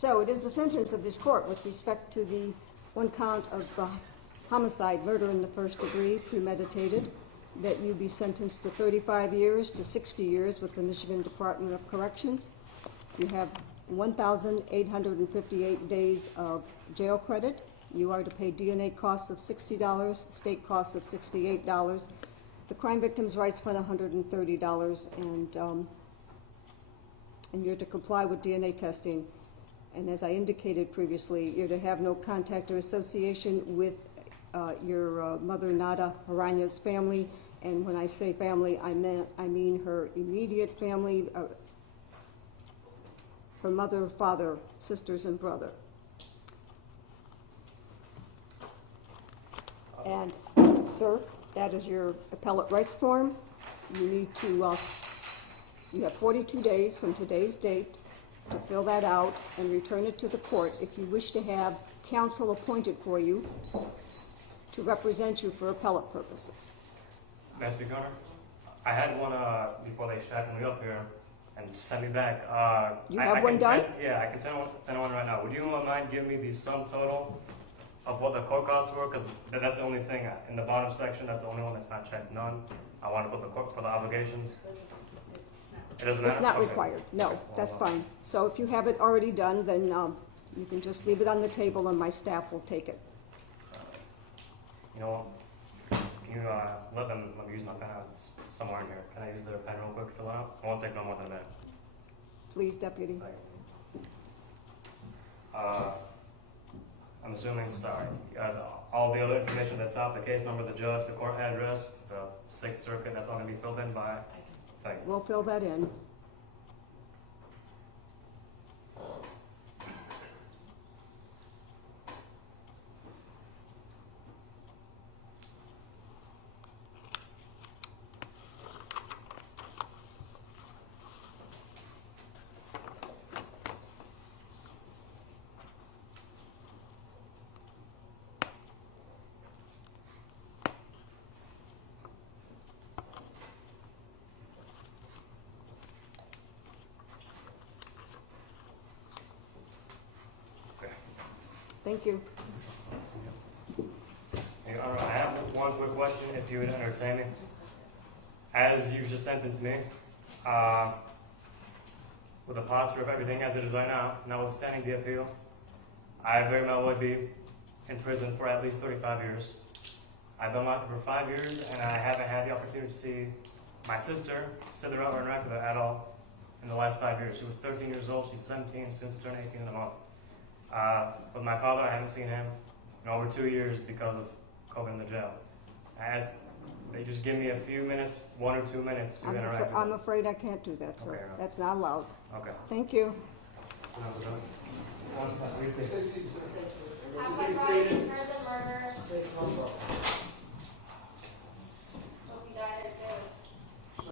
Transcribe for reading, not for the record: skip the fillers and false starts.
So it is the sentence of this court with respect to the one count of homicide, murder in the first degree, premeditated, that you be sentenced to 35 years to 60 years with the Michigan Department of Corrections. You have 1,858 days of jail credit. You are to pay DNA costs of $60, state costs of $68. The Crime Victims' Rights Fund $130, and you're to comply with DNA testing. And as I indicated previously, you're to have no contact or association with your mother, Nada Harania's family. And when I say family, I mean her immediate family, her mother, father, sisters, and brother. And, sir, that is your appellate rights form. You need to, you have 42 days from today's date to fill that out and return it to the court if you wish to have counsel appointed for you to represent you for appellate purposes. May I speak, Honor? I had one before they shackled me up here and sent me back. You have one done? Yeah, I can send one right now. Would you mind giving me the sum total of what the court costs were? Because that's the only thing in the bottom section. That's the only one that's not checked. None. I want to put the court for the obligations. It doesn't matter? It's not Okay. required. No, that's fine. So if you have it already done, then you can just leave it on the table and my staff will take it. You know what? Can you let me use my pen? It's somewhere in here. Can I use their pen real quick to fill it out? It won't take no more than a minute. Please, Deputy. I'm assuming, sorry, all the other information that's out, the case number, the judge, the court address, the 6th Circuit, that's all going to be filled in by, thank you. We'll fill that in. Thank you. Your Honor, I have one quick question, if you would entertain me. As you just sentenced me, with the posture of everything as it is right now, notwithstanding the appeal, I very well would be in prison for at least 35 years. I've been locked for 5 years, and I haven't had the opportunity to see my sister, sit there or interact with her at all in the last 5 years. She was 13 years old, she's 17, soon to turn 18 in a month. But my father, I haven't seen him in over 2 years because of COVID in the jail. I ask they just give me a few minutes, 1 or 2 minutes to interact with him. I'm afraid I can't do that, sir. Okay, no. That's not allowed. Okay. Thank you. So now we're done.